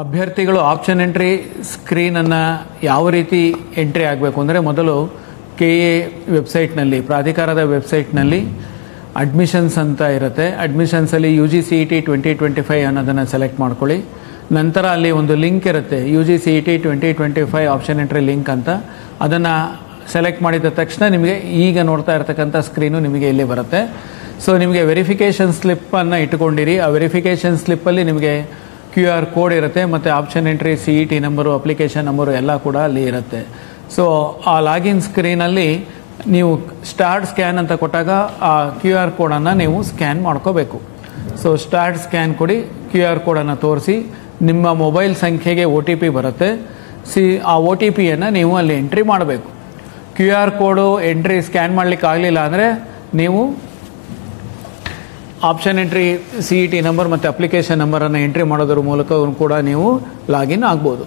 ಅಭ್ಯರ್ಥಿಗಳು option entry ಸ್ಕ್ರೀನನ್ನು ಯಾವ ರೀತಿ ಎಂಟ್ರಿ ಆಗಬೇಕು ಅಂದರೆ, ಮೊದಲು KA ವೆಬ್ಸೈಟ್ನಲ್ಲಿ, ಪ್ರಾಧಿಕಾರದ ವೆಬ್ಸೈಟ್ನಲ್ಲಿ ಅಡ್ಮಿಷನ್ಸ್ ಅಂತ ಇರುತ್ತೆ. ಅಡ್ಮಿಷನ್ಸಲ್ಲಿ UGCET 2025 ಅನ್ನೋದನ್ನು ಸೆಲೆಕ್ಟ್ ಮಾಡ್ಕೊಳ್ಳಿ. ನಂತರ ಅಲ್ಲಿ ಒಂದು ಲಿಂಕ್ ಇರುತ್ತೆ, UGCET 2025 ಆಪ್ಷನ್ ಎಂಟ್ರಿ ಲಿಂಕ್ ಅಂತ. ಅದನ್ನು ಸೆಲೆಕ್ಟ್ ಮಾಡಿದ ತಕ್ಷಣ ನಿಮಗೆ ಈಗ ನೋಡ್ತಾ ಇರತಕ್ಕಂಥ ಸ್ಕ್ರೀನು ನಿಮಗೆ ಇಲ್ಲಿ ಬರುತ್ತೆ. ಸೊ ನಿಮಗೆ ವೆರಿಫಿಕೇಷನ್ ಸ್ಲಿಪ್ಪನ್ನು ಇಟ್ಕೊಂಡಿರಿ. ಆ ವೆರಿಫಿಕೇಷನ್ ಸ್ಲಿಪ್ಪಲ್ಲಿ ನಿಮಗೆ QR ಕೋಡ್ ಇರುತ್ತೆ ಮತ್ತು option entry CET number, application number ಎಲ್ಲ ಕೂಡ ಅಲ್ಲಿ ಇರುತ್ತೆ. ಸೊ ಆ ಲಾಗಿನ್ ಸ್ಕ್ರೀನಲ್ಲಿ ನೀವು ಸ್ಟಾರ್ಟ್ ಸ್ಕ್ಯಾನ್ ಅಂತ ಕೊಟ್ಟಾಗ ಆ QR ಕೋಡನ್ನು ನೀವು ಸ್ಕ್ಯಾನ್ ಮಾಡ್ಕೋಬೇಕು. ಸೊ ಸ್ಟಾರ್ಟ್ ಸ್ಕ್ಯಾನ್ ಕೊಡಿ, QR ಕೋಡನ್ನು ತೋರಿಸಿ, ನಿಮ್ಮ ಮೊಬೈಲ್ ಸಂಖ್ಯೆಗೆ OTP ಬರುತ್ತೆ. ಆ OTPಯನ್ನು ನೀವು ಅಲ್ಲಿ ಎಂಟ್ರಿ ಮಾಡಬೇಕು. QR ಕೋಡು ಎಂಟ್ರಿ ಸ್ಕ್ಯಾನ್ ಮಾಡಲಿಕ್ಕೆ ಆಗಲಿಲ್ಲ ಅಂದರೆ ನೀವು ಆಪ್ಷನ್ ಎಂಟ್ರಿ CET ನಂಬರ್ ಮತ್ತು ಅಪ್ಲಿಕೇಶನ್ ನಂಬರನ್ನು ಎಂಟ್ರಿ ಮಾಡೋದ್ರ ಮೂಲಕ ಕೂಡ ನೀವು ಲಾಗಿನ್ ಆಗ್ಬೋದು.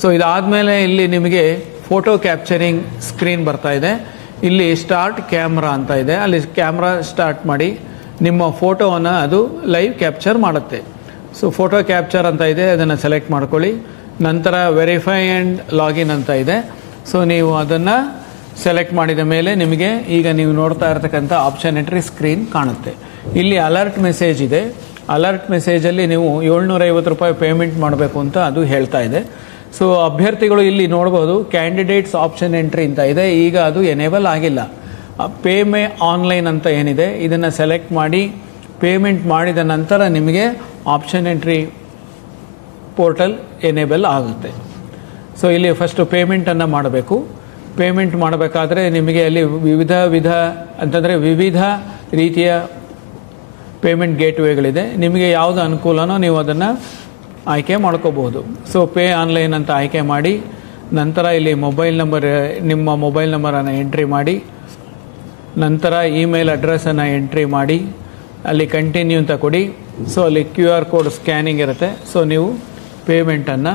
ಸೊ ಇದಾದಮೇಲೆ ಇಲ್ಲಿ ನಿಮಗೆ ಫೋಟೋ ಕ್ಯಾಪ್ಚರಿಂಗ್ ಸ್ಕ್ರೀನ್ ಬರ್ತಾ ಇದೆ. ಇಲ್ಲಿ ಸ್ಟಾರ್ಟ್ ಕ್ಯಾಮ್ರಾ ಅಂತ ಇದೆ, ಅಲ್ಲಿ ಕ್ಯಾಮ್ರಾ ಸ್ಟಾರ್ಟ್ ಮಾಡಿ ನಿಮ್ಮ ಫೋಟೋವನ್ನು ಅದು ಲೈವ್ ಕ್ಯಾಪ್ಚರ್ ಮಾಡುತ್ತೆ. ಸೊ ಫೋಟೋ ಕ್ಯಾಪ್ಚರ್ ಅಂತ ಇದೆ, ಅದನ್ನು ಸೆಲೆಕ್ಟ್ ಮಾಡ್ಕೊಳ್ಳಿ. ನಂತರ ವೆರಿಫೈ ಆ್ಯಂಡ್ ಲಾಗಿನ್ ಅಂತ ಇದೆ. ಸೊ ನೀವು ಅದನ್ನು ಸೆಲೆಕ್ಟ್ ಮಾಡಿದ ಮೇಲೆ ನಿಮಗೆ ಈಗ ನೀವು ನೋಡ್ತಾ ಇರತಕ್ಕಂಥ ಆಪ್ಷನ್ ಎಂಟ್ರಿ ಸ್ಕ್ರೀನ್ ಕಾಣುತ್ತೆ. ಇಲ್ಲಿ ಅಲರ್ಟ್ ಮೆಸೇಜ್ ಇದೆ. ಅಲರ್ಟ್ ಮೆಸೇಜಲ್ಲಿ ನೀವು 750 ರೂಪಾಯಿ ಪೇಮೆಂಟ್ ಮಾಡಬೇಕು ಅಂತ ಅದು ಹೇಳ್ತಾ ಇದೆ. ಸೊ ಅಭ್ಯರ್ಥಿಗಳು ಇಲ್ಲಿ ನೋಡ್ಬೋದು, ಕ್ಯಾಂಡಿಡೇಟ್ಸ್ ಆಪ್ಷನ್ ಎಂಟ್ರಿ ಅಂತ ಇದೆ. ಈಗ ಅದು ಎನೇಬಲ್ ಆಗಿಲ್ಲ. ಪೇ ಆನ್ಲೈನ್ ಅಂತ ಏನಿದೆ ಇದನ್ನು ಸೆಲೆಕ್ಟ್ ಮಾಡಿ ಪೇಮೆಂಟ್ ಮಾಡಿದ ನಂತರ ನಿಮಗೆ ಆಪ್ಷನ್ ಎಂಟ್ರಿ ಪೋರ್ಟಲ್ ಎನೇಬಲ್ ಆಗುತ್ತೆ. ಸೊ ಇಲ್ಲಿ ಫಸ್ಟು ಪೇಮೆಂಟನ್ನು ಮಾಡಬೇಕು. ಪೇಮೆಂಟ್ ಮಾಡಬೇಕಾದ್ರೆ ನಿಮಗೆ ಅಲ್ಲಿ ವಿವಿಧ ರೀತಿಯ ಪೇಮೆಂಟ್ ಗೇಟ್ವೇಗಳಿದೆ. ನಿಮಗೆ ಯಾವುದು ಅನುಕೂಲನೋ ನೀವು ಅದನ್ನು ಆಯ್ಕೆ ಮಾಡ್ಕೋಬಹುದು. ಸೊ ಪೇ ಆನ್ಲೈನ್ ಅಂತ ಆಯ್ಕೆ ಮಾಡಿ ನಂತರ ಇಲ್ಲಿ ನಿಮ್ಮ ಮೊಬೈಲ್ ನಂಬರನ್ನು ಎಂಟ್ರಿ ಮಾಡಿ, ನಂತರ ಇಮೇಲ್ ಅಡ್ರೆಸ್ಸನ್ನು ಎಂಟ್ರಿ ಮಾಡಿ ಅಲ್ಲಿ ಕಂಟಿನ್ಯೂ ಅಂತ ಕೊಡಿ. ಸೊ ಅಲ್ಲಿ QR ಕೋಡ್ ಸ್ಕ್ಯಾನಿಂಗ್ ಇರುತ್ತೆ. ಸೊ ನೀವು ಪೇಮೆಂಟನ್ನು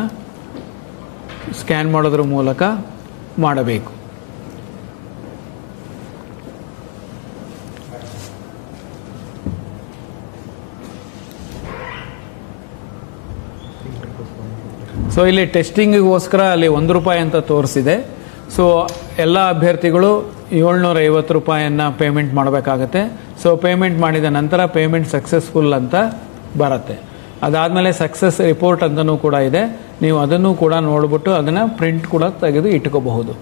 ಸ್ಕ್ಯಾನ್ ಮಾಡೋದ್ರ ಮೂಲಕ ಮಾಡಬೇಕು. ಸೊ ಇಲ್ಲಿ ಟೆಸ್ಟಿಂಗಿಗೋಸ್ಕರ ಅಲ್ಲಿ 1 ರೂಪಾಯಿ ಅಂತ ತೋರಿಸಿದೆ. ಸೊ ಎಲ್ಲ ಅಭ್ಯರ್ಥಿಗಳು 750 ರೂಪಾಯಿಯನ್ನು ಪೇಮೆಂಟ್ ಮಾಡಬೇಕಾಗತ್ತೆ. ಸೊ ಪೇಮೆಂಟ್ ಮಾಡಿದ ನಂತರ ಪೇಮೆಂಟ್ ಸಕ್ಸಸ್ಫುಲ್ ಅಂತ ಬರುತ್ತೆ. ಅದಾದಮೇಲೆ ಸಕ್ಸಸ್ ರಿಪೋರ್ಟ್ ಅಂತಲೂ ಕೂಡ ಇದೆ. ನೀವು ಅದನ್ನು ಕೂಡ ನೋಡಿಬಿಟ್ಟು ಅದನ್ನು ಪ್ರಿಂಟ್ ಕೂಡ ತೆಗೆದು ಇಟ್ಕೋಬಹುದು.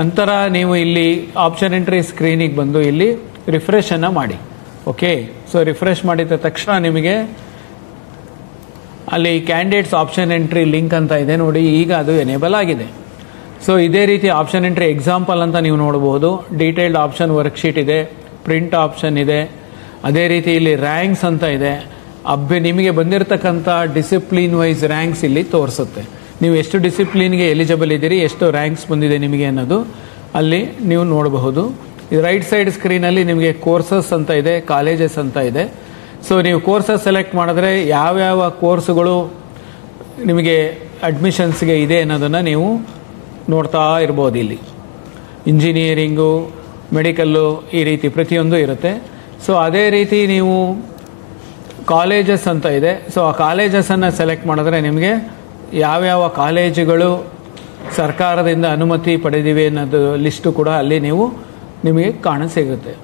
ನಂತರ ನೀವು ಇಲ್ಲಿ ಆಪ್ಷನ್ ಎಂಟ್ರಿ ಸ್ಕ್ರೀನಿಗೆ ಬಂದು ಇಲ್ಲಿ ರಿಫ್ರೆಶನ್ನು ಮಾಡಿ. ಓಕೆ, ಸೊ ರಿಫ್ರೆಶ್ ಮಾಡಿದ ತಕ್ಷಣ ನಿಮಗೆ ಅಲ್ಲಿ ಕ್ಯಾಂಡಿಡೇಟ್ಸ್ ಆಪ್ಷನ್ ಎಂಟ್ರಿ ಲಿಂಕ್ ಅಂತ ಇದೆ ನೋಡಿ, ಈಗ ಅದು ಎನೇಬಲ್ ಆಗಿದೆ. ಸೊ ಇದೇ ರೀತಿ ಆಪ್ಷನ್ ಎಂಟ್ರಿ ಎಕ್ಸಾಂಪಲ್ ಅಂತ ನೀವು ನೋಡಬಹುದು. ಡೀಟೇಲ್ಡ್ ಆಪ್ಷನ್ ವರ್ಕ್ಶೀಟ್ ಇದೆ, ಪ್ರಿಂಟ್ ಆಪ್ಷನ್ ಇದೆ, ಅದೇ ರೀತಿ ಇಲ್ಲಿ ರ್ಯಾಂಕ್ಸ್ ಅಂತ ಇದೆ. ನಿಮಗೆ ಬಂದಿರತಕ್ಕಂಥ ಡಿಸಿಪ್ಲಿನ್ ವೈಸ್ ರ್ಯಾಂಕ್ಸ್ ಇಲ್ಲಿ ತೋರಿಸುತ್ತೆ. ನೀವು ಎಷ್ಟು ಡಿಸಿಪ್ಲಿನ್ಗೆ ಎಲಿಜಿಬಲ್ ಇದ್ದೀರಿ, ಎಷ್ಟು ರ್ಯಾಂಕ್ಸ್ ಬಂದಿದೆ ನಿಮಗೆ ಅನ್ನೋದು ಅಲ್ಲಿ ನೀವು ನೋಡಬಹುದು. ರೈಟ್ ಸೈಡ್ ಸ್ಕ್ರೀನಲ್ಲಿ ನಿಮಗೆ ಕೋರ್ಸಸ್ ಅಂತ ಇದೆ, ಕಾಲೇಜಸ್ ಅಂತ ಇದೆ. ಸೊ ನೀವು ಕೋರ್ಸಸ್ ಸೆಲೆಕ್ಟ್ ಮಾಡಿದ್ರೆ ಯಾವ್ಯಾವ ಕೋರ್ಸುಗಳು ನಿಮಗೆ ಅಡ್ಮಿಷನ್ಸ್ಗೆ ಇದೆ ಅನ್ನೋದನ್ನು ನೀವು ನೋಡ್ತಾ ಇರ್ಬೋದು. ಇಲ್ಲಿ ಇಂಜಿನಿಯರಿಂಗು, ಮೆಡಿಕಲ್ಲು, ಈ ರೀತಿ ಪ್ರತಿಯೊಂದು ಇರುತ್ತೆ. ಸೊ ಅದೇ ರೀತಿ ನೀವು ಕಾಲೇಜಸ್ ಅಂತ ಇದೆ. ಸೊ ಆ ಕಾಲೇಜಸನ್ನು ಸೆಲೆಕ್ಟ್ ಮಾಡಿದ್ರೆ ನಿಮಗೆ ಯಾವ್ಯಾವ ಕಾಲೇಜುಗಳು ಸರ್ಕಾರದಿಂದ ಅನುಮತಿ ಪಡೆದಿವೆ ಅನ್ನೋದು ಲಿಸ್ಟು ಕೂಡ ಅಲ್ಲಿ ನಿಮಗೆ ಕಾಣಸಿಗುತ್ತೆ.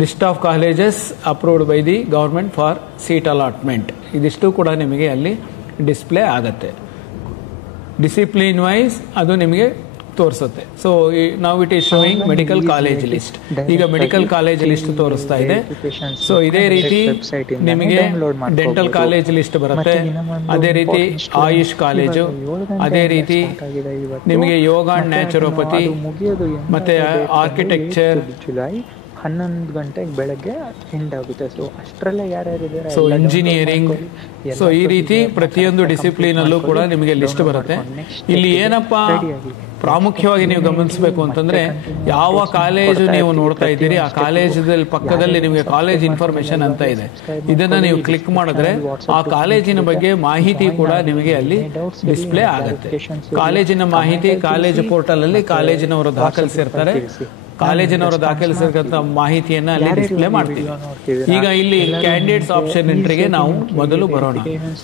List of colleges approved by the government for seat allotment, ಇದಿಷ್ಟು ಕೂಡ ನಿಮಗೆ ಅಲ್ಲಿ ಡಿಸ್ಪ್ಲೇ ಆಗುತ್ತೆ. ಡಿಸಿಪ್ಲಿನ್ ವೈಸ್ ಅದು ನಿಮಗೆ ತೋರಿಸುತ್ತೆ. ಸೊ ನಾವು it is showing medical college list. ಈಗ ಮೆಡಿಕಲ್ ಕಾಲೇಜ್ ಲಿಸ್ಟ್ ತೋರಿಸ್ತಾ ಇದೆ. ಸೊ ಇದೇ ರೀತಿ ನಿಮಗೆ ಡೆಂಟಲ್ ಕಾಲೇಜ್ ಲಿಸ್ಟ್ ಬರುತ್ತೆ, ಅದೇ ರೀತಿ ಆಯುಷ್ ಕಾಲೇಜು, ಅದೇ ರೀತಿ ನಿಮಗೆ ಯೋಗ ಅಂಡ್ ನ್ಯಾಚುರೋಪತಿ ಮತ್ತೆ ಆರ್ಕಿಟೆಕ್ಚರ್ 11 ಗಂಟೆಗೆ ಬೆಳಗ್ಗೆ ಎಂಡ್ ಆಗುತ್ತೆ. ಸೊ ಅಷ್ಟರಲ್ಲೇ ಯಾರ್ಯಾರಿದ್ದಾರೆ, ಸೊ ಇಂಜಿನಿಯರಿಂಗ್, ಸೊ ಈ ರೀತಿ ಪ್ರತಿಯೊಂದು ಡಿಸಿಪ್ಲಿನ್ ಅಲ್ಲೂ ಕೂಡ ನಿಮಗೆ ಲಿಸ್ಟ್ ಬರುತ್ತೆ. ಇಲ್ಲಿ ಏನಪ್ಪ ಪ್ರಾಮುಖ್ಯವಾಗಿ ನೀವು ಗಮನಿಸಬೇಕು ಅಂತಂದ್ರೆ, ಯಾವ ಕಾಲೇಜು ನೀವು ನೋಡ್ತಾ ಇದ್ದೀರಿ ಆ ಕಾಲೇಜಲ್ಲಿ ಪಕ್ಕದಲ್ಲಿ ನಿಮಗೆ ಕಾಲೇಜ್ ಇನ್ಫಾರ್ಮೇಶನ್ ಅಂತ ಇದೆ. ಇದನ್ನ ನೀವು ಕ್ಲಿಕ್ ಮಾಡಿದ್ರೆ ಆ ಕಾಲೇಜಿನ ಬಗ್ಗೆ ಮಾಹಿತಿ ಕೂಡ ನಿಮಗೆ ಅಲ್ಲಿ ಡಿಸ್ಪ್ಲೇ ಆಗುತ್ತೆ. ಕಾಲೇಜಿನ ಮಾಹಿತಿ ಕಾಲೇಜು ಪೋರ್ಟಲ್ ಅಲ್ಲಿ ಕಾಲೇಜಿನವರು ದಾಖಲಿಸಿರ್ತಾರೆ. ಕಾಲೇಜಿನವರು ದಾಖಲಿಸಿದಂತ ಮಾಹಿತಿಯನ್ನ ಅಲ್ಲಿ ಡಿಸ್ಪ್ಲೇ ಮಾಡ್ತೀವಿ. ಈಗ ಇಲ್ಲಿ ಕ್ಯಾಂಡಿಡೇಟ್ಸ್ ಆಪ್ಷನ್ ಎಂಟ್ರಿಗೆ ನಾವು ಮೊದಲು ಬರೋಣ.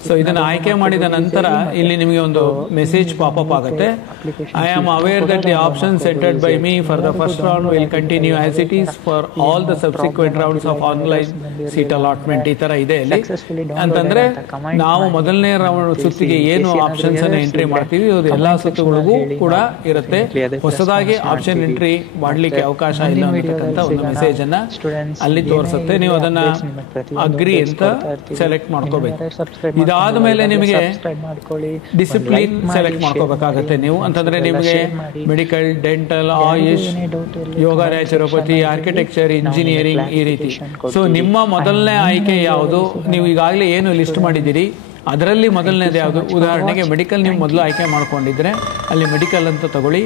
ಸೊ ಇದನ್ನ ಆಯ್ಕೆ ಮಾಡಿದ ನಂತರ ಇಲ್ಲಿ ನಿಮಗೆ ಒಂದು ಮೆಸೇಜ್ ಪಾಪಪ್ ಆಗುತ್ತೆ. I am aware that the option sided by me for the first round will continue as it is for all the subsequent rounds of online seat allotment. ಈ ತರ ಇದೆ ಇಲ್ಲಿ. ಅಂತಂದ್ರೆ ನಾವು ಮೊದಲನೇ ರೌಂಡ್ ಸುತ್ತಿಗೆ ಏನು ಆಪ್ಷನ್ಸ್ ಅನ್ನ ಎಂಟ್ರಿ ಮಾಡ್ತೀವಿ ಅದು ಎಲ್ಲಾ ಸುತ್ತುಗಳಿಗೂ ಕೂಡ ಇರುತ್ತೆ. ಹೊಸದಾಗಿ ಆಪ್ಷನ್ ಎಂಟ್ರಿ ಮಾಡ್ಲಿಕ್ಕೆ ಅವಕಾಶ ಇಲ್ಲ ಅಂತಕ್ಕಂಥ ಒಂದು ಮೆಸೇಜ್ ಅನ್ನ ಅಲ್ಲಿ ತೋರಿಸುತ್ತೆ. ನೀವು ಅದನ್ನ ಅಗ್ರಿ ಅಂತ ಸೆಲೆಕ್ಟ್ ಮಾಡ್ಕೋಬೇಕು. ಇದಾದ ಮೇಲೆ ನಿಮಗೆ ಡಿಸಿಪ್ಲಿನ್ ಸೆಲೆಕ್ಟ್ ಮಾಡ್ಕೋಬೇಕಾಗತ್ತೆ ನೀವು. ಅಂತಂದ್ರೆ ನಿಮಗೆ ಮೆಡಿಕಲ್, ಡೆಂಟಲ್, ಆಯುಷ್, ಯೋಗ, ನ್ಯಾಚುರೋಪತಿ, ಆರ್ಕಿಟೆಕ್ಚರ್, ಇಂಜಿನಿಯರಿಂಗ್ ಈ ರೀತಿ. ಸೊ ನಿಮ್ಮ ಮೊದಲನೇ ಆಯ್ಕೆ ಯಾವುದು? ನೀವು ಈಗಾಗಲೇ ಏನು ಲಿಸ್ಟ್ ಮಾಡಿದ್ದೀರಿ ಅದರಲ್ಲಿ ಮೊದಲನೇದು ಯಾವುದು? ಉದಾಹರಣೆಗೆ ಮೆಡಿಕಲ್ ನೀವು ಮೊದಲು ಆಯ್ಕೆ ಮಾಡ್ಕೊಂಡಿದ್ರೆ ಅಲ್ಲಿ ಮೆಡಿಕಲ್ ಅಂತ ತಗೊಳ್ಳಿ.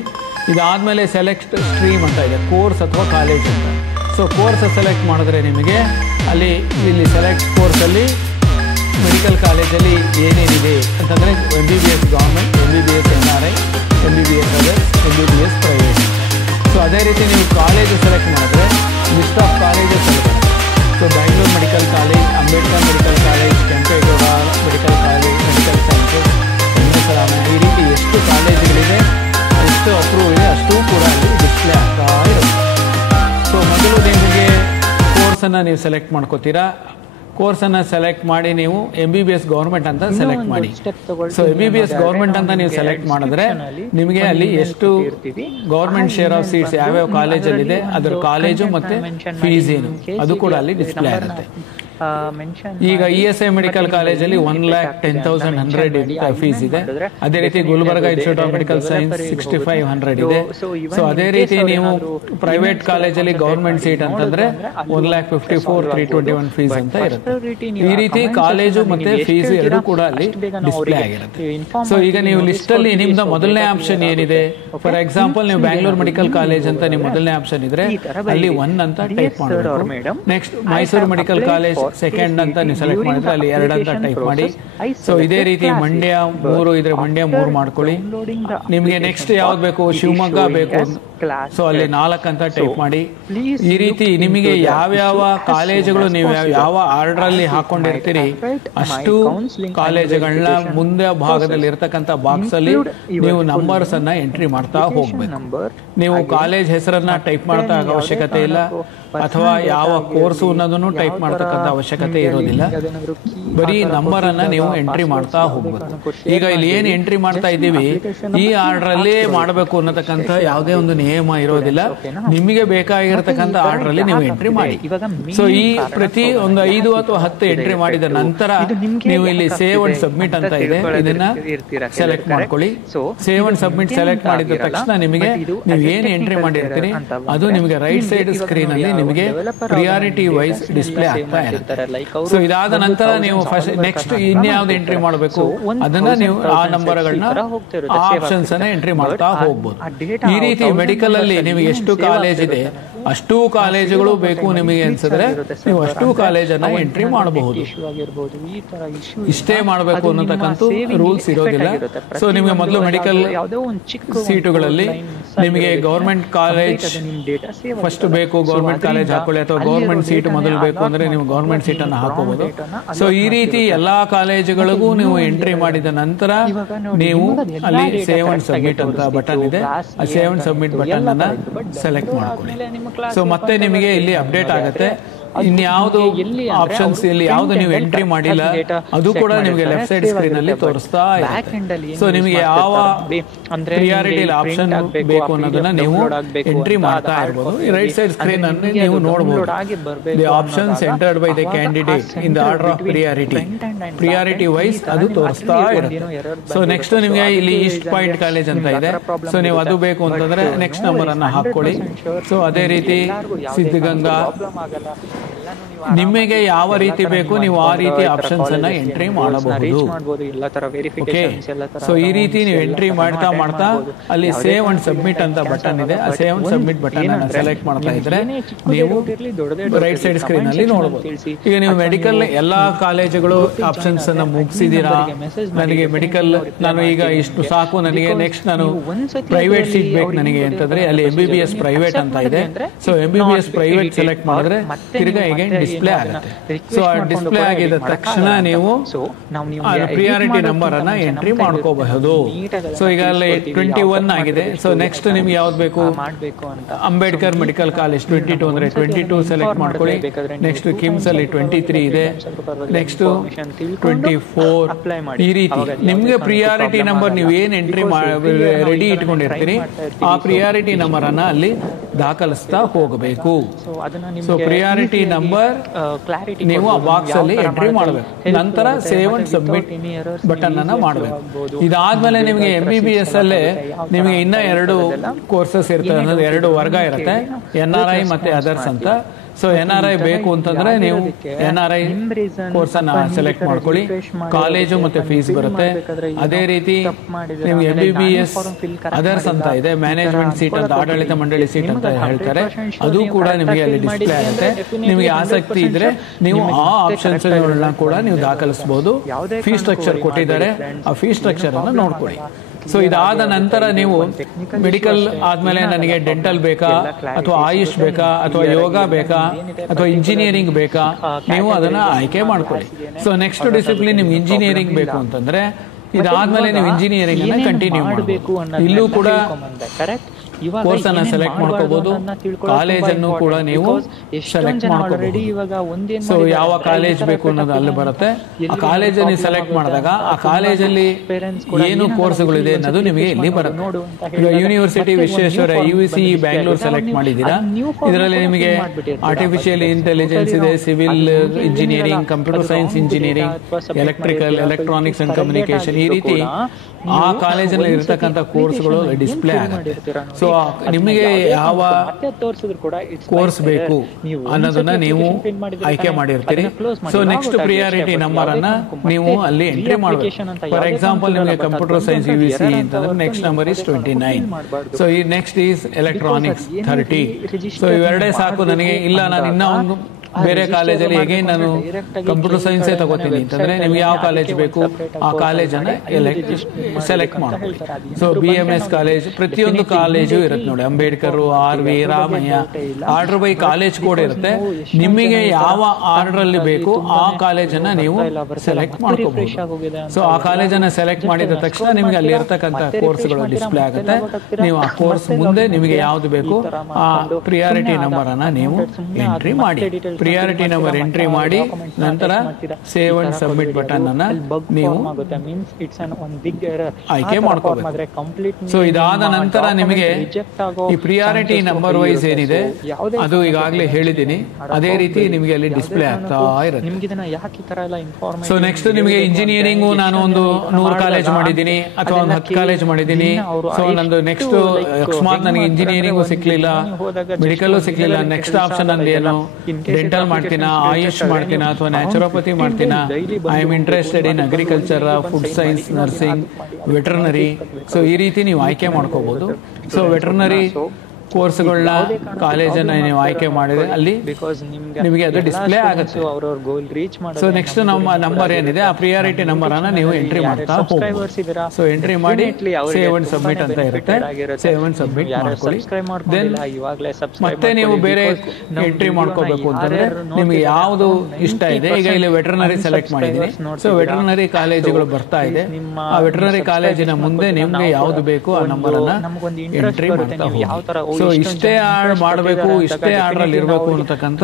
ಇದಾದ್ಮೇಲೆ ಸೆಲೆಕ್ಟ್ ಸ್ಟ್ರೀಮ್ ಅಂತ ಇದೆ, ಕೋರ್ಸ್ ಅಥವಾ ಕಾಲೇಜ್ ಅಂತ. ಸೊ ಕೋರ್ಸ್ ಸೆಲೆಕ್ಟ್ ಮಾಡಿದ್ರೆ ನಿಮಗೆ ಅಲ್ಲಿ ಇಲ್ಲಿ ಸೆಲೆಕ್ಟ್ ಕೋರ್ಸಲ್ಲಿ ಮೆಡಿಕಲ್ ಕಾಲೇಜಲ್ಲಿ ಏನೇನಿದೆ ಅಂತಂದರೆ MBBS government, MBBS NRI, MBBS others, MBBS private. So ಅದೇ ರೀತಿ ನೀವು ಕಾಲೇಜು ಸೆಲೆಕ್ಟ್ ಮಾಡಿದ್ರೆ ಲಿಸ್ಟ್ ಆಫ್ ಕಾಲೇಜಸ್ ಇದೆ. So Bangalore medical college, Ambedkar medical college, Kempegowda medical college, medical sciences, ಈ ರೀತಿ ಎಷ್ಟು ಕಾಲೇಜುಗಳಿದೆ, ಎಷ್ಟು ಅಪ್ರೂವ್ ಇದೆ ಅಷ್ಟೂ ಕೂಡ ಅಲ್ಲಿ ಡಿಸ್ಪ್ಲೇ ಆಗ್ತಾ ಇರುತ್ತೆ. ಸೊ ಮೊದಲು ನಿಮಗೆ ಕೋರ್ಸನ್ನು ನೀವು ಸೆಲೆಕ್ಟ್ ಮಾಡ್ಕೋತೀರಾ. ಕೋರ್ಸನ್ನು ಸೆಲೆಕ್ಟ್ ಮಾಡಿ ನೀವು MBBS ಗೌರ್ಮೆಂಟ್ ಅಂತ ಸೆಲೆಕ್ಟ್ ಮಾಡಿ. ಸೊ MBBS ಗೌರ್ಮೆಂಟ್ ಅಂತ ನೀವು ಸೆಲೆಕ್ಟ್ ಮಾಡಿದ್ರೆ ನಿಮಗೆ ಅಲ್ಲಿ ಎಷ್ಟು ಗೌರ್ಮೆಂಟ್ ಶೇರ್ ಆಫ್ ಸೀಟ್ಸ್ ಯಾವ್ಯಾವ ಕಾಲೇಜಲ್ಲಿದೆ, ಅದರ ಕಾಲೇಜು ಮತ್ತೆ ಫೀಸ್ ಏನು ಅದು ಕೂಡ ಅಲ್ಲಿ ಡಿಸ್ಪ್ಲೇ ಆಗುತ್ತೆ. ಈಗ ESI ಮೆಡಿಕಲ್ ಕಾಲೇಜಲ್ಲಿ 1,10,100 ಫೀಸ್ ಇದೆ. ಅದೇ ರೀತಿ Gulbarga institute of medical science 6,500 ಇದೆ. ಸೊ ಅದೇ ರೀತಿ ನೀವು ಪ್ರೈವೇಟ್ ಕಾಲೇಜಲ್ಲಿ ಗೌರ್ಮೆಂಟ್ ಸೀಟ್ ಅಂತಂದ್ರೆ 1,54,321 ಫೀಸ್ ಅಂತ ಇರುತ್ತೆ. ಈ ರೀತಿ ಕಾಲೇಜು ಮತ್ತೆ ಫೀಸ್ ಎರಡು ಕೂಡ ಅಲ್ಲಿ ಡಿಸ್ಪ್ಲೇ ಆಗಿರುತ್ತೆ. ಸೊ ಈಗ ನೀವು ಲಿಸ್ಟ್ ಅಲ್ಲಿ ನಿಮ್ದು ಮೊದಲನೇ ಆಪ್ಷನ್ ಏನಿದೆ, ಫಾರ್ ಎಕ್ಸಾಂಪಲ್ ನೀವು ಬ್ಯಾಂಗ್ಳೂರ್ ಮೆಡಿಕಲ್ ಕಾಲೇಜ್ ಅಂತ ನಿಮ್ಮ ಮೊದಲನೇ ಆಪ್ಷನ್ ಇದ್ರೆ ಅಲ್ಲಿ 1 ಅಂತ ಟೈಪ್ ಮಾಡಬೇಕು. Next Mysuru medical college second ಅಂತ ನೀವು ಸೆಲೆಕ್ಟ್ ಮಾಡಿದ್ರೆ ಅಲ್ಲಿ 2 ಅಂತ ಟೈಪ್ ಮಾಡಿ. ಸೊ ಇದೇ ರೀತಿ ಮಂಡ್ಯ 3 ಇದ್ರೆ ಮಂಡ್ಯ 3 ಮಾಡ್ಕೊಳ್ಳಿ. ನಿಮಗೆ ನೆಕ್ಸ್ಟ್ ಯಾವ್ದು ಬೇಕು, ಶಿವಮೊಗ್ಗ ಬೇಕು, ಸೊ ಅಲ್ಲಿ 4 ಅಂತ ಟೈಪ್ ಮಾಡಿ. ಈ ರೀತಿ ನಿಮಗೆ ಯಾವ್ಯಾವ ಕಾಲೇಜುಗಳು ನೀವು ಯಾವ ಆರ್ಡರ್ ಅಲ್ಲಿ ಹಾಕೊಂಡಿರ್ತೀರಿ ಅಷ್ಟು ಕಾಲೇಜುಗಳನ್ನ ಮುಂದೆ ಭಾಗದಲ್ಲಿ ಇರ್ತಕ್ಕಂಥ ಬಾಕ್ಸ್ ಅಲ್ಲಿ ನೀವು ನಂಬರ್ಸ್ ಅನ್ನ ಎಂಟ್ರಿ ಮಾಡ್ತಾ ಹೋಗ್ಬೇಕು. ನೀವು ಕಾಲೇಜ್ ಹೆಸರನ್ನ ಟೈಪ್ ಮಾಡ್ತಾ ಅವಶ್ಯಕತೆ ಇಲ್ಲ, ಅಥವಾ ಯಾವ ಕೋರ್ಸ್ ಅನ್ನೋದನ್ನು ಟೈಪ್ ಮಾಡತಕ್ಕಂಥ ಅವಶ್ಯಕತೆ ಇರೋದಿಲ್ಲ. ಬರೀ ನಂಬರ್ ಅನ್ನ ನೀವು ಎಂಟ್ರಿ ಮಾಡ್ತಾ ಹೋಗ್ಬೇಕು. ಈಗ ಇಲ್ಲಿ ಏನು ಎಂಟ್ರಿ ಮಾಡ್ತಾ ಇದ್ದೀವಿ ಈ ಆರ್ಡರ್ ಅಲ್ಲೇ ಮಾಡಬೇಕು ಅನ್ನತಕ್ಕಂಥ ಯಾವುದೇ ಒಂದು ನಿಯಮ ಇರೋದಿಲ್ಲ. ನಿಮಗೆ ಬೇಕಾಗಿರತಕ್ಕಂಥ ಆರ್ಡರ್ ಅಲ್ಲಿ ನೀವು ಎಂಟ್ರಿ ಮಾಡಿ. ಸೊ ಈ ಪ್ರತಿ ಒಂದು 5 ಅಥವಾ 10 ಎಂಟ್ರಿ ಮಾಡಿದ ನಂತರ ನೀವು ಇಲ್ಲಿ ಸೇವ್ ಅಂಡ್ ಸಬ್ಮಿಟ್ ಅಂತ ಇದೆ, ಇದನ್ನ ಸೆಲೆಕ್ಟ್ ಮಾಡ್ಕೊಳ್ಳಿ. ಸೇವ್ ಅಂಡ್ ಸಬ್ಮಿಟ್ ಸೆಲೆಕ್ಟ್ ಮಾಡಿದ ತಕ್ಷಣ ನಿಮಗೆ ನೀವು ಏನು ಎಂಟ್ರಿ ಮಾಡಿರ್ತೀರಿ ಅದು ನಿಮಗೆ ರೈಟ್ ಸೈಡ್ ಸ್ಕ್ರೀನ್ ಅಲ್ಲಿ ನಿಮಗೆ ಪ್ರಿಯಾರಿಟಿ ವೈಸ್ ಡಿಸ್ಪ್ಲೇ ಆಗ್ತಾ ಇರುತ್ತೆ. ಸೊ ಇದಾದ ನಂತರ ನೀವು ಫಸ್ಟ್ ನೆಕ್ಸ್ಟ್ ಇನ್ಯಾವ್ದು ಎಂಟ್ರಿ ಮಾಡಬೇಕು ಅದನ್ನ ನೀವು ಆ ನಂಬರ್ಗಳನ್ನ ಆಪ್ಷನ್ಸ್ ಅನ್ನ ಎಂಟ್ರಿ ಮಾಡ್ತಾ ಹೋಗ್ಬೋದು. ಈ ರೀತಿ ಮೆಡಿಕಲ್ ಅಲ್ಲಿ ನಿಮಗೆ ಎಷ್ಟು ಕಾಲೇಜ್ ಇದೆ ಅಷ್ಟೂ ಕಾಲೇಜುಗಳು ಬೇಕು ನಿಮಗೆ ಅನ್ಸಿದ್ರೆ ನೀವು ಅಷ್ಟೂ ಕಾಲೇಜನ್ನ ಎಂಟ್ರಿ ಮಾಡಬಹುದು. ಇಷ್ಟೇ ಮಾಡಬೇಕು ಅನ್ನತಕ್ಕಂಥ ರೂಲ್ಸ್ ಇರೋದಿಲ್ಲ. ಸೊ ನಿಮಗೆ ಮೊದಲು ಮೆಡಿಕಲ್ ಸೀಟುಗಳಲ್ಲಿ ನಿಮಗೆ ಗೌರ್ಮೆಂಟ್ ಕಾಲೇಜ್ ಫಸ್ಟ್ ಬೇಕು, ಗೌರ್ಮೆಂಟ್ ಕಾಲೇಜ್ ಹಾಕೊಳ್ಳಿ, ಅಥವಾ ಗೌರ್ಮೆಂಟ್ ಸೀಟ್ ಮೊದಲು ಬೇಕು ಅಂದ್ರೆ ನೀವು ಗೌರ್ಮೆಂಟ್ ಸೀಟ್ ಅನ್ನು ಹಾಕೋಬಹುದು. ಸೊ ಈ ರೀತಿ ಎಲ್ಲಾ ಕಾಲೇಜುಗಳಿಗೂ ನೀವು ಎಂಟ್ರಿ ಮಾಡಿದ ನಂತರ ನೀವು ಅಲ್ಲಿ ಸೇವ್ ಅಂಡ್ ಸಬ್ಮಿಟ್ ಅಂತ ಬಟನ್ ಇದೆ, ಆ ಸೇವ್ ಅಂಡ್ ಸಬ್ಮಿಟ್ ಬಟನ್ ಅನ್ನ ಸೆಲೆಕ್ಟ್ ಮಾಡ್ಕೊಳ್ಳಿ. ಸೊ ಮತ್ತೆ ನಿಮಗೆ ಇಲ್ಲಿ ಅಪ್ಡೇಟ್ ಆಗುತ್ತೆ. ಇನ್ಯಾವುದು ಆಪ್ಷನ್ಸ್ ಇಲ್ಲಿ ಯಾವ್ದು ನೀವು ಎಂಟ್ರಿ ಮಾಡಿಲ್ಲ ಅದು ಕೂಡ ನಿಮಗೆ ಲೆಫ್ಟ್ ಸೈಡ್ ಸ್ಕ್ರೀನ್ ಅಲ್ಲಿ ತೋರಿಸ್ತಾ ಇದೆ. ಸೊ ನಿಮಗೆ ಯಾವ ಪ್ರಿಯಾರಿಟಿ ಆಪ್ಷನ್ ಬೇಕು ಅನ್ನೋದನ್ನ ನೀವು ಎಂಟ್ರಿ ಮಾಡ್ತಾ ಇರಬಹುದು. ರೈಟ್ ಸೈಡ್ ಸ್ಕ್ರೀನ್ ಅನ್ನು ನೀವು ನೋಡಬಹುದು. The options entered by the candidate in the order of priority wise ಅದು ತೋರಿಸ್ತಾ ಇರುತ್ತೆ. ಸೊ ನೆಕ್ಸ್ಟ್ ನಿಮಗೆ ಇಲ್ಲಿ ಈಸ್ಟ್ ಪಾಯಿಂಟ್ ಕಾಲೇಜ್ ಅಂತ ಇದೆ. ಸೊ ನೀವು ಅದು ಬೇಕು ಅಂತಂದ್ರೆ ನೆಕ್ಸ್ಟ್ ನಂಬರ್ ಅನ್ನ ಹಾಕೊಳ್ಳಿ. ಸೊ ಅದೇ ರೀತಿ ಸಿದ್ಧಗಂಗಾ, ನಿಮಗೆ ಯಾವ ರೀತಿ ಬೇಕು ನೀವು ಆ ರೀತಿ ಆಪ್ಷನ್ಸ್ ಅನ್ನ ಎಂಟ್ರಿ ಮಾಡಬಹುದು. ಓಕೆ, ಸೊ ಈ ರೀತಿ ನೀವು ಎಂಟ್ರಿ ಮಾಡ್ತಾ ಮಾಡ್ತಾ ಅಲ್ಲಿ ಸೇವ್ ಅಂಡ್ ಸಬ್ಮಿಟ್ ಅಂತ ಬಟನ್ ಇದೆ. ಆ ಸೇವ್ ಅಂಡ್ ಸಬ್ಮಿಟ್ ಬಟನ್ ಅನ್ನು ಸೆಲೆಕ್ಟ್ ಮಾಡ್ತಾ ಇದ್ರೆ ನೀವು ರೈಟ್ ಸೈಡ್ ಸ್ಕ್ರೀನ್ ಅಲ್ಲಿ ನೋಡಬಹುದು. ಈಗ ನೀವು ಮೆಡಿಕಲ್ ಎಲ್ಲಾ ಕಾಲೇಜುಗಳು ಆಪ್ಷನ್ಸ್ ಅನ್ನ ಮುಗಿಸಿದೀರಾ, ನನಗೆ ಮೆಡಿಕಲ್ ನಾನು ಈಗ ಇಷ್ಟು ಸಾಕು, ನನಗೆ ನೆಕ್ಸ್ಟ್ ನಾನು ಪ್ರೈವೇಟ್ ಸೀಟ್ ಬೇಕು ನನಗೆ ಅಂತಂದ್ರೆ ಅಲ್ಲಿ MBBS ಪ್ರೈವೇಟ್ ಅಂತ ಇದೆ. ಸೊ MBBS ಪ್ರೈವೇಟ್ ಸೆಲೆಕ್ಟ್ ಮಾಡಿದ್ರೆ ತಿರ್ಗಾ ಈಗ ಡಿಸ್ಪ್ಲೇ ಆಗುತ್ತೆ. ಸೊ ಆ ಡಿಸ್ಪ್ಲೇ ಆಗಿದ ತಕ್ಷಣ ನೀವು ಪ್ರಿಯಾರಿಟಿ ನಂಬರ್ ಅನ್ನ ಎಂಟ್ರಿ ಮಾಡ್ಕೋಬಹುದು. ಸೊ ಈಗ ಅಲ್ಲಿ 21 ಆಗಿದೆ. ಸೊ ನೆಕ್ಸ್ಟ್ ನಿಮ್ಗೆ ಯಾವ್ದು ಬೇಕು, ಅಂಬೇಡ್ಕರ್ ಮೆಡಿಕಲ್ ಕಾಲೇಜ್ 22 ಅಂದ್ರೆ 22 ಸೆಲೆಕ್ಟ್ ಮಾಡ್ಕೊಳ್ಳಿ. ನೆಕ್ಸ್ಟ್ ಕಿಮ್ಸ್ ಅಲ್ಲಿ 23 ಇದೆ, ನೆಕ್ಸ್ಟ್ 24. ಈ ರೀತಿ ನಿಮ್ಗೆ ಪ್ರಿಯಾರಿಟಿ ನಂಬರ್ ನೀವು ಏನ್ ಎಂಟ್ರಿ ರೆಡಿ ಇಟ್ಕೊಂಡಿರ್ತೀರಿ ಆ ಪ್ರಿಯಾರಿಟಿ ನಂಬರ್ ಅನ್ನ ಅಲ್ಲಿ ದಾಖಲಿಸ್ತಾ ಹೋಗಬೇಕು. ಸೊ ಪ್ರಿಯಾರಿಟಿ ನಂಬರ್ ನೀವು ಆ ಬಾಕ್ಸ್ ಅಲ್ಲಿ ಎಂಟ್ರಿ ಮಾಡಬೇಕು. ನಂತರ ಸೇವ್ ಅಂಡ್ ಸಬ್ಮಿಟ್ ಬಟನ್ ಅನ್ನ ಮಾಡಬೇಕು. ಇದಾದ್ಮೇಲೆ ನಿಮಗೆ MBBS ಅಲ್ಲೇ ನಿಮಗೆ ಇನ್ನ 2 ಕೋರ್ಸಸ್ ಇರ್ತದೆ, ಅನ್ನೋದು 2 ವರ್ಗ ಇರುತ್ತೆ, NRI ಮತ್ತೆ ಅದರ್ಸ್ ಅಂತ. ಸೊ NRI ಬೇಕು ಅಂತಂದ್ರೆ ನೀವು NRI ಕೋರ್ಸ್ ಅನ್ನ ಸೆಲೆಕ್ಟ್ ಮಾಡ್ಕೊಳ್ಳಿ. ಕಾಲೇಜು ಮತ್ತೆ ಫೀಸ್ ಬರುತ್ತೆ. ಅದೇ ರೀತಿ ನಿಮ್ಗೆ MBBS ಅದರ್ಸ್ ಅಂತ ಇದೆ, ಮ್ಯಾನೇಜ್ಮೆಂಟ್ ಸೀಟ್ ಅಂತ, ಆಡಳಿತ ಮಂಡಳಿ ಸೀಟ್ ಅಂತ ಹೇಳ್ತಾರೆ, ಅದು ಕೂಡ ನಿಮಗೆ ಅಲ್ಲಿ ಡಿಸ್ಪ್ಲೇ ಆಗುತ್ತೆ. ನಿಮಗೆ ಆಸಕ್ತಿ ಇದ್ರೆ ನೀವು ಆ ಆಪ್ಷನ್ಸ್ ಕೂಡ ನೀವು ದಾಖಲಿಸಬಹುದು. ಫೀ ಸ್ಟ್ರಕ್ಚರ್ ಕೊಟ್ಟಿದ್ದಾರೆ, ಆ ಫೀ ಸ್ಟ್ರಕ್ಚರ್ ಅನ್ನು ನೋಡ್ಕೊಳ್ಳಿ. ಸೊ ಇದಾದ ನಂತರ ನೀವು ಮೆಡಿಕಲ್ ಆದ್ಮೇಲೆ ನನಗೆ ಡೆಂಟಲ್ ಬೇಕಾ ಅಥವಾ ಆಯುಷ್ ಬೇಕಾ ಅಥವಾ ಯೋಗ ಬೇಕಾ ಅಥವಾ ಇಂಜಿನಿಯರಿಂಗ್ ಬೇಕಾ, ನೀವು ಅದನ್ನ ಆಯ್ಕೆ ಮಾಡ್ಕೊಳ್ಳಿ. ಸೊ ನೆಕ್ಸ್ಟ್ ಡಿಸಿಪ್ಲಿನ್ ನಿಮ್ಗೆ ಇಂಜಿನಿಯರಿಂಗ್ ಬೇಕು ಅಂತಂದ್ರೆ ಇದಾದ್ಮೇಲೆ ನೀವು ಇಂಜಿನಿಯರಿಂಗ್ ಅನ್ನ ಕಂಟಿನ್ಯೂ ಮಾಡಬೇಕು. ಇಲ್ಲೂ ಕೂಡ ಕೋರ್ಸ್ ಅನ್ನ ಸೆಲೆಕ್ಟ್ ಮಾಡ್ಕೋಬಹುದು, ಕಾಲೇಜನ್ನು ಕೂಡ ನೀವು ಸೆಲೆಕ್ಟ್ ಮಾಡ್ಕೋಬಹುದು. ಸೊ ಯಾವ ಕಾಲೇಜ್ ಬೇಕು ಅನ್ನೋದು ಅಲ್ಲಿ ಬರುತ್ತೆ. ಆ ಕಾಲೇಜನ್ನು ಸೆಲೆಕ್ಟ್ ಮಾಡಿದಾಗ ಆ ಕಾಲೇಜಲ್ಲಿ ಏನು ಕೋರ್ಸ್ಗಳಿದೆ ಅನ್ನೋದು ನಿಮಗೆ ಇಲ್ಲಿ ಬರುತ್ತೆ. ಈಗ university Vishweshwara UVC Bangalore select ಮಾಡಿದ್ದೀರಾ, ಇದರಲ್ಲಿ ನಿಮಗೆ ಆರ್ಟಿಫಿಷಿಯಲ್ ಇಂಟೆಲಿಜೆನ್ಸ್ ಇದೆ, civil engineering, computer science engineering, electrical, electronics and communication, ಈ ರೀತಿ ಆ ಕಾಲೇಜಲ್ಲಿ ಇರತಕ್ಕಂಥ ಕೋರ್ಸ್ಗಳು ಡಿಸ್ಪ್ಲೇ ಆಗುತ್ತೆ. ಸೊ ನಿಮಗೆ ಯಾವ ಕೋರ್ಸ್ ಬೇಕು ಅನ್ನೋದನ್ನ ನೀವು ಆಯ್ಕೆ ಮಾಡಿರ್ತೀರಿ. ಸೊ ನೆಕ್ಸ್ಟ್ ಪ್ರಿಯಾರಿಟಿ ನಂಬರ್ ಅನ್ನ ನೀವು ಅಲ್ಲಿ ಎಂಟ್ರಿ ಮಾಡಬೇಕು. ಫಾರ್ ಎಕ್ಸಾಂಪಲ್ ನಿಮಗೆ ಕಂಪ್ಯೂಟರ್ ಸೈನ್ಸ್ UVC ಅಂತಂದ್ರೆ ನೆಕ್ಸ್ಟ್ ನಂಬರ್ ಇಸ್ 29. ಸೊ ಈ ನೆಕ್ಸ್ಟ್ ಈಸ್ ಎಲೆಕ್ಟ್ರಾನಿಕ್ಸ್ 30. ಸೊ ಇವೆರಡೇ ಸಾಕು ನನಗೆ, ಇಲ್ಲ ನಾನು ಇನ್ನ ಒಂದು ಬೇರೆ ಕಾಲೇಜಲ್ಲಿ ಹೇಗೆ ನಾನು ಕಂಪ್ಯೂಟರ್ ಸೈನ್ಸೇ ತಗೋತೀನಿ ಅಂತಂದ್ರೆ ನಿಮ್ಗೆ ಯಾವ ಕಾಲೇಜ್ ಬೇಕು ಆ ಕಾಲೇಜನ್ನ ಸೆಲೆಕ್ಟ್ ಮಾಡ್ಕೊಳ್ಳಿ. ಸೊ BMS ಕಾಲೇಜ್, ಪ್ರತಿಯೊಂದು ಕಾಲೇಜು ಇರುತ್ತೆ ನೋಡಿ, Ambedkar, RV, Ramaiah, order by college code ಇರುತ್ತೆ. ನಿಮಗೆ ಯಾವ ಆರ್ಡರ್ ಅಲ್ಲಿ ಬೇಕು ಆ ಕಾಲೇಜನ್ನ ನೀವು ಸೆಲೆಕ್ಟ್ ಮಾಡ್ಕೋಬಹುದು. ಸೊ ಆ ಕಾಲೇಜನ್ನ ಸೆಲೆಕ್ಟ್ ಮಾಡಿದ ತಕ್ಷಣ ನಿಮ್ಗೆ ಅಲ್ಲಿ ಇರ್ತಕ್ಕಂಥ ಕೋರ್ಸ್ಗಳು ಡಿಸ್ಪ್ಲೇ ಆಗುತ್ತೆ. ನೀವು ಆ ಕೋರ್ಸ್ ಮುಂದೆ ನಿಮಗೆ ಯಾವ್ದು ಬೇಕು ಆ ಪ್ರಿಯಾರಿಟಿ ನಂಬರ್ ಅನ್ನ ನೀವು ಎಂಟ್ರಿ ಮಾಡಿ. ಪ್ರಿಯಾರಿಟಿ ನಂಬರ್ ಎಂಟ್ರಿ ಮಾಡಿ ನಂತರ ಸೇವ್ ಅಂಡ್ ಸಬ್ಮಿಟ್ ಬಟನ್ ಅನ್ನ ನೀವು ಆಯ್ಕೆ ಮಾಡ್ಕೋಬೇಕು. ಸೊ ಇದಾದ ನಂತರ ನಿಮಗೆ ಈ ಪ್ರಿಯಾರಿಟಿ ನಂಬರ್ ವೈಸ್ ಏನಿದೆ ಅದು ಈಗಾಗಲೇ ಹೇಳಿದ್ದೀನಿ, ಅದೇ ರೀತಿ ನಿಮಗೆ ಅಲ್ಲಿ ಡಿಸ್ಪ್ಲೇ ಆಗ್ತಾ ಇರುತ್ತೆ. ಸೊ ನೆಕ್ಸ್ಟ್ ನಿಮಗೆ ಇಂಜಿನಿಯರಿಂಗು ನಾನು ಒಂದು 100 ಕಾಲೇಜ್ ಮಾಡಿದ್ದೀನಿ ಅಥವಾ ಒಂದು 10 ಕಾಲೇಜ್ ಮಾಡಿದ್ದೀನಿ. ಸೊ ನಂದು ನೆಕ್ಸ್ಟ್ ಅಕಸ್ಮಾತ್ ನನಗೆ ಇಂಜಿನಿಯರಿಂಗು ಸಿಕ್ಲಿಲ್ಲ, ಮೆಡಿಕಲ್ ಸಿಕ್ಲಿಲ್ಲ, ನೆಕ್ಸ್ಟ್ ಆಪ್ಷನ್ ಅಂದ್ರೆ ಏನು, ಡೆಂಟಲ್ ಮಾಡ್ತೀನಾ, ಆಯುಷ್ ಮಾಡ್ತೀನಾ ಅಥವಾ ನ್ಯಾಚುರೋಪತಿ ಮಾಡ್ತೀನಾ, I am interested in agriculture, food science, nursing, veterinary. So ಈ ರೀತಿ ನೀವು ಆಯ್ಕೆ ಮಾಡ್ಕೋಬಹುದು. ಸೊ ವೆಟರ್ನರಿ ಕೋರ್ಸ್ಗಳನ್ನ ಕಾಲೇಜನ್ನ ನೀವು ಆಯ್ಕೆ ಮಾಡಿದ್ರೆ ಅಲ್ಲಿ ನಿಮಗೆ ಅದು ಡಿಸ್ಪ್ಲೇ ಆಗುತ್ತೆ. ಸೊ ನೆಕ್ಸ್ಟ್ ನಮ್ಮ ನಂಬರ್ ಏನಿದೆ ಆ ಪ್ರಿಯಾರಿಟಿ ನಂಬರ್ ಅನ್ನ ನೀವು ಎಂಟ್ರಿ ಮಾಡ್ತಾ ಹೋಗ್ಬೋದು. ಸೊ ಎಂಟ್ರಿ ಮಾಡಿ ಸೇವ್ ಅಂಡ್ ಸಬ್ಮಿಟ್ ಅಂತ ಇರುತ್ತೆ, ಸೇವ್ ಅಂಡ್ ಸಬ್ಮಿಟ್ ಮಾಡ್ಕೊಳ್ಳಿ. ದೆನ್ ಮತ್ತೆ ನೀವು ಬೇರೆ ಎಂಟ್ರಿ ಮಾಡ್ಕೋಬೇಕು ಅಂತಂದ್ರೆ ನಿಮ್ಗೆ ಯಾವ್ದು ಇಷ್ಟ ಇದೆ. ಈಗ ಇಲ್ಲಿ ವೆಟರ್ನರಿ ಸೆಲೆಕ್ಟ್ ಮಾಡಿದೀನಿ. ಸೊ ವೆಟರ್ನರಿ ಕಾಲೇಜುಗಳು ಬರ್ತಾ ಇದೆ. ಆ ವೆಟರ್ನರಿ ಕಾಲೇಜಿನ ಮುಂದೆ ನಿಮ್ಗೆ ಯಾವ್ದು ಬೇಕು ಆ ನಂಬರ್ ಅನ್ನ ಎಂಟ್ರಿ ಮಾಡ್ತಾ ಹೋಗಿ. ಸೊ ಇಷ್ಟೇ ಆರ್ಡರ್ ಮಾಡಬೇಕು, ಇಷ್ಟೇ ಆರ್ಡರ್ ಅಲ್ಲಿ ಇರಬೇಕು ಅನ್ನತಕ್ಕಂಥ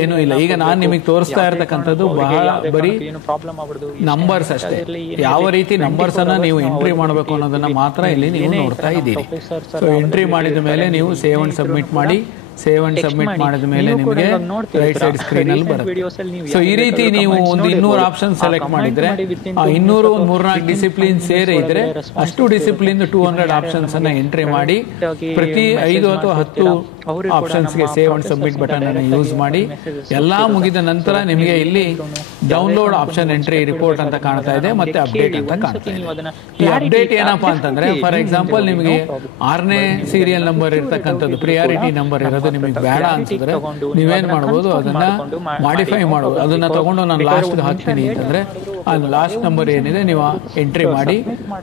ಏನು ಇಲ್ಲ. ಈಗ ನಾನು ನಿಮಗೆ ತೋರಿಸ್ತಾ ಇರತಕ್ಕಂಥದ್ದು ಬರೀ ನಂಬರ್ಸ್ ಅಷ್ಟೇ. ಯಾವ ರೀತಿ ನಂಬರ್ಸ್ ಅನ್ನ ನೀವು ಎಂಟ್ರಿ ಮಾಡಬೇಕು ಅನ್ನೋದನ್ನ ಮಾತ್ರ ಇಲ್ಲಿ ನೀವು ನೋಡ್ತಾ ಇದ್ದೀರಿ. ಸೊ ಎಂಟ್ರಿ ಮಾಡಿದ ಮೇಲೆ ನೀವು ಸೇವ್ ಅಂಡ್ ಸಬ್ಮಿಟ್ ಮಾಡಿ. ಸೇವ್ ಅಂಡ್ ಸಬ್ಮಿಟ್ ಮಾಡಿದ ಮೇಲೆ ನಿಮಗೆ ರೈಟ್ ಸೈಡ್ ಸ್ಕ್ರೀನ್ ಅಲ್ಲಿ ಬರುತ್ತೆ. ಸೊ ಈ ರೀತಿ ನೀವು ಒಂದು 200 ಆಪ್ಷನ್ ಸೆಲೆಕ್ಟ್ ಮಾಡಿದ್ರೆ ಆ 200 3-4 ಡಿಸಿಪ್ಲಿನ್ ಸೇರಿ ಇದ್ರೆ ಅಷ್ಟು ಡಿಸಿಪ್ಲಿನ್ 200 ಆಪ್ಷನ್ಸ್ ಅನ್ನ ಎಂಟ್ರಿ ಮಾಡಿ ಪ್ರತಿ 5 ಅಥವಾ 10 ಆಪ್ಷನ್ಸ್ಗೆ ಸೇವ್ ಅಂಡ್ ಸಬ್ಮಿಟ್ ಬಟನ್ ಅನ್ನು ಯೂಸ್ ಮಾಡಿ ಎಲ್ಲ ಮುಗಿದ ನಂತರ ನಿಮಗೆ ಇಲ್ಲಿ ಡೌನ್ಲೋಡ್ ಆಪ್ಷನ್ ಎಂಟ್ರಿ ರಿಪೋರ್ಟ್ ಅಂತ ಕಾಣ್ತಾ ಇದೆ ಮತ್ತೆ ಅಪ್ಡೇಟ್ ಅಂತ ಕಾಣ್ತಾ ಇದೆ. ಈ ಅಪ್ಡೇಟ್ ಏನಪ್ಪಾ ಅಂತಂದ್ರೆ ಫಾರ್ ಎಕ್ಸಾಂಪಲ್ ನಿಮಗೆ 6ನೇ ಸೀರಿಯಲ್ ನಂಬರ್ ಇರ್ತಕ್ಕಂಥದ್ದು ಪ್ರಿಯಾರಿಟಿ ನಂಬರ್ ಇರೋದು ನಿಮಗೆ ಬೇಡ ಅನ್ಸಿದ್ರೆ ನೀವೇನ್ ಮಾಡಬಹುದು, ಅದನ್ನ ಮಾಡಿಫೈ ಮಾಡಬಹುದು. ಅದನ್ನ ತಗೊಂಡು ನಾನು ಲಾಸ್ಟ್ ಹಾಕ್ತೀನಿ ಅಂತಂದ್ರೆ ಅದು ಲಾಸ್ಟ್ ನಂಬರ್ ಏನಿದೆ ನೀವು ಎಂಟ್ರಿ ಮಾಡಿ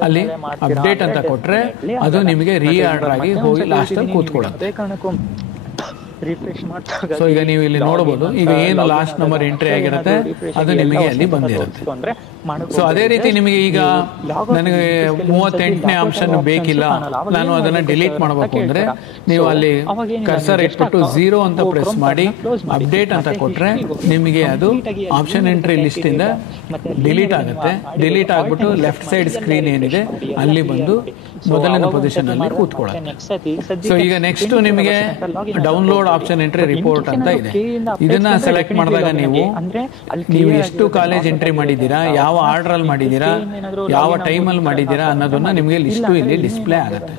ಅಲ್ಲಿ ಅಪ್ಡೇಟ್ ಅಂತ ಕೊಟ್ರೆ ಅದು ನಿಮಗೆ ರೀ ಆರ್ಡರ್ ಆಗಿ ಹೋಗಿ ಲಾಸ್ಟ್ ಅಲ್ಲಿ ಕೂತ್ಕೊಳ್ಳುತ್ತೆ. ರಿಫ್ರೆಶ್ ಮಾಡ್ತಾ ಸೊ ಈಗ ನೀವು ಇಲ್ಲಿ ನೋಡಬಹುದು, ಈಗ ಏನು ಲಾಸ್ಟ್ ನಂಬರ್ ಎಂಟ್ರಿ ಆಗಿರುತ್ತೆ ಅದು ನಿಮಗೆ ಅಲ್ಲಿ ಬಂದಿರುತ್ತೆ. ಸೊ ಅದೇ ರೀತಿ ನಿಮಗೆ ಈಗ ನನಗೆ 38ನೇ ಆಪ್ಷನ್ ಬೇಕಿಲ್ಲ, ನಾನು ಅದನ್ನ ಡಿಲೀಟ್ ಮಾಡಬೇಕು ಅಂದ್ರೆ ನೀವು ಅಲ್ಲಿ ಕರ್ಸರ್ ಇಟ್ಬಿಟ್ಟು 0 ಅಂತ ಪ್ರೆಸ್ ಮಾಡಿ ಅಪ್ಡೇಟ್ ಅಂತ ಕೊಟ್ರೆ ನಿಮಗೆ ಅದು ಆಪ್ಷನ್ ಎಂಟ್ರಿ ಲಿಸ್ಟ್ ಇಂದ ಡಿಲೀಟ್ ಆಗುತ್ತೆ. ಡಿಲೀಟ್ ಆಗ್ಬಿಟ್ಟು ಲೆಫ್ಟ್ ಸೈಡ್ ಸ್ಕ್ರೀನ್ ಏನಿದೆ ಅಲ್ಲಿ ಬಂದು ಮೊದಲನೇ ಪೊಸಿಷನ್ ಅಲ್ಲಿ ಕೂತ್ಕೊಳ್ಳುತ್ತೆ. ಸೊ ಈಗ ನೆಕ್ಸ್ಟ್ ನಿಮಗೆ ಡೌನ್ಲೋಡ್ ಆಪ್ಷನ್ ಎಂಟ್ರಿ ರಿಪೋರ್ಟ್ ಅಂತ ಇದೆ. ಇದನ್ನ ಸೆಲೆಕ್ಟ್ ಮಾಡಿದಾಗ ನೀವು ಎಷ್ಟು ಕಾಲೇಜ್ ಎಂಟ್ರಿ ಮಾಡಿದ್ದೀರಾ, ಯಾವ ಆರ್ಡರ್ ಅಲ್ಲಿ ಮಾಡಿದ್ದೀರಾ, ಯಾವ ಟೈಮ್ ಅಲ್ಲಿ ಮಾಡಿದ್ದೀರಾ ಅನ್ನೋದನ್ನ ನಿಮಗೆ ಲಿಸ್ಟ್ ಇಲ್ಲಿ ಡಿಸ್ಪ್ಲೇ ಆಗುತ್ತೆ.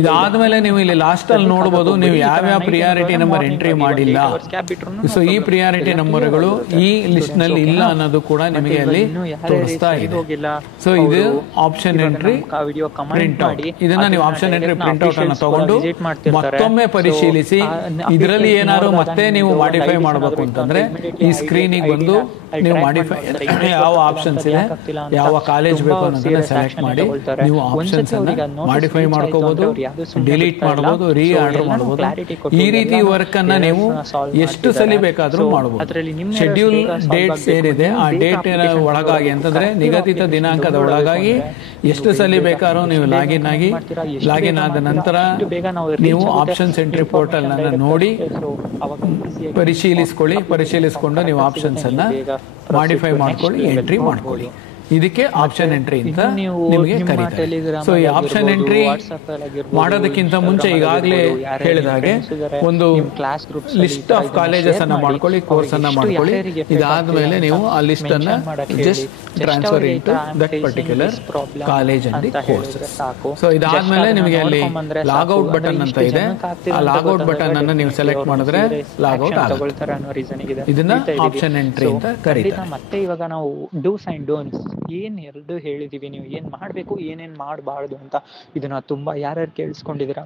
ಇದಾದ್ಮೇಲೆ ನೀವು ಇಲ್ಲಿ ಲಾಸ್ಟ್ ಅಲ್ಲಿ ನೋಡಬಹುದು ನೀವು ಯಾವ್ಯಾವ ಪ್ರಿಯಾರಿಟಿ ನಂಬರ್ ಎಂಟ್ರಿ ಮಾಡಿಲ್ಲ. ಸೊ ಈ ಪ್ರಿಯಾರಿಟಿ ನಂಬರ್ಗಳು ಈ ಲಿಸ್ಟ್ ನಲ್ಲಿ ಇಲ್ಲ ಅನ್ನೋದು ಕೂಡ ನಿಮಗೆ ಅಲ್ಲಿ ತೋರಿಸ್ತಾ ಇದೆ. ಸೊ ಇದು ಆಪ್ಷನ್ ಎಂಟ್ರಿ ಪ್ರಿಂಟ್ ಔಟ್. ಇದನ್ನ ನೀವು ಆಪ್ಷನ್ ಎಂಟ್ರಿ ಪ್ರಿಂಟ್ ಔಟ್ ಅನ್ನು ತಗೊಂಡು ಮತ್ತೊಮ್ಮೆ ಪರಿಶೀಲಿಸಿ ಇದರಲ್ಲಿ ಏನಾದ್ರು ಮತ್ತೆ ನೀವು ಮಾಡಿಫೈ ಮಾಡಬೇಕು ಅಂತಂದ್ರೆ ಈ ಸ್ಕ್ರೀನಿಗೆ ಬಂದು ನೀವು ಮಾಡಿಫೈ ಯಾವ ಆಪ್ಷನ್ಸ್ ಇದೆ, ಯಾವ ಕಾಲೇಜ್ ಬೇಕು ಅನ್ನೋದನ್ನ ಸೆಲೆಕ್ಟ್ ಮಾಡಿ ನೀವು ಆಪ್ಷನ್ಸ್ ಅನ್ನ ಮಾಡಿಫೈ ಮಾಡ್ಕೋಬಹುದು, ಡಿಲೀಟ್ ಮಾಡಬಹುದು, ರೀ ಆರ್ಡರ್ ಮಾಡಬಹುದು. ಈ ರೀತಿ ವರ್ಕ್ ಅನ್ನ ನೀವು ಎಷ್ಟು ಸಲ ಬೇಕಾದ್ರೂ ಮಾಡಬಹುದು. ಶೆಡ್ಯೂಲ್ ಡೇಟ್ಸ್ ಏನಿದೆ ಆ ಡೇಟ್ ಒಳಗಾಗಿ ಅಂತಂದ್ರೆ ನಿಗದಿತ ದಿನಾಂಕದ ಒಳಗಾಗಿ ಎಷ್ಟು ಸಲ ಬೇಕಾದ್ರೂ ನೀವು ಲಾಗಿನ್ ಆದ ನಂತರ ನೀವು ಆಪ್ಷನ್ಸ್ ಎಂಟ್ರಿ ಪೋರ್ಟಲ್ ಅನ್ನ ನೋಡಿ ಪರಿಶೀಲಿಸಿಕೊಂಡು ನೀವು ಆಪ್ಷನ್ಸ್ ಅನ್ನ ಮಾಡಿಫೈ ಮಾಡ್ಕೊಳ್ಳಿ, ಎಂಟ್ರಿ ಮಾಡ್ಕೊಳ್ಳಿ. ಇದಕ್ಕೆ ಆಪ್ಷನ್ ಎಂಟ್ರಿ ಅಂತ ನಿಮಗೆ ಕರೀತಾರೆ. ಸೊ ಈ ಆಪ್ಷನ್ ಎಂಟ್ರಿ ಮಾಡೋದಕ್ಕಿಂತ ಮುಂಚೆ ಈಗಾಗಲೇ ಹೇಳಿದ ಹಾಗೆ ಒಂದು ಲಿಸ್ಟ್ ಆಫ್ ಕಾಲೇಜಸ್ ಅನ್ನ ಮಾಡ್ಕೊಳ್ಳಿ, ಕೋರ್ಸ್ ಅನ್ನ ಮಾಡ್ಕೊಳ್ಳಿ. ಇದಾದ್ಮೇಲೆ ನೀವು ಆ ಲಿಸ್ಟ್ ಅನ್ನ just transfer into that particular college and courses. So ಇದಾದ್ಮೇಲೆ ನಿಮಗೆ ಅಲ್ಲಿ ಲಾಗ್ಔಟ್ ಬಟನ್ ಅಂತ ಇದೆ. ಆ ಲಾಗ್ಔಟ್ ಬಟನ್ ಅನ್ನ ನೀವು ಸೆಲೆಕ್ಟ್ ಮಾಡಿದ್ರೆ ಲಾಗ್ಔಟ್ ಆಗುತ್ತೆ. ಇದನ್ನ ಆಪ್ಷನ್ ಎಂಟ್ರಿ ಅಂತ ಕರೀತಾರೆ. ಮತ್ತೆ ಇವಾಗ ನಾವು ಡೂಸ್ ಅಂಡ್ ಡೋಂಟ್ಸ್ ಏನ್ ಎರಡು ಹೇಳಿದೀವಿ, ನೀವು ಏನ್ ಮಾಡ್ಬೇಕು ಏನೇನ್ ಮಾಡಬಾರ್ದು ಅಂತ. ಇದನ್ನ ತುಂಬಾ ಯಾರ್ಯಾರು ಕೇಳಿಸ್ಕೊಂಡಿದ್ದೀರಾ?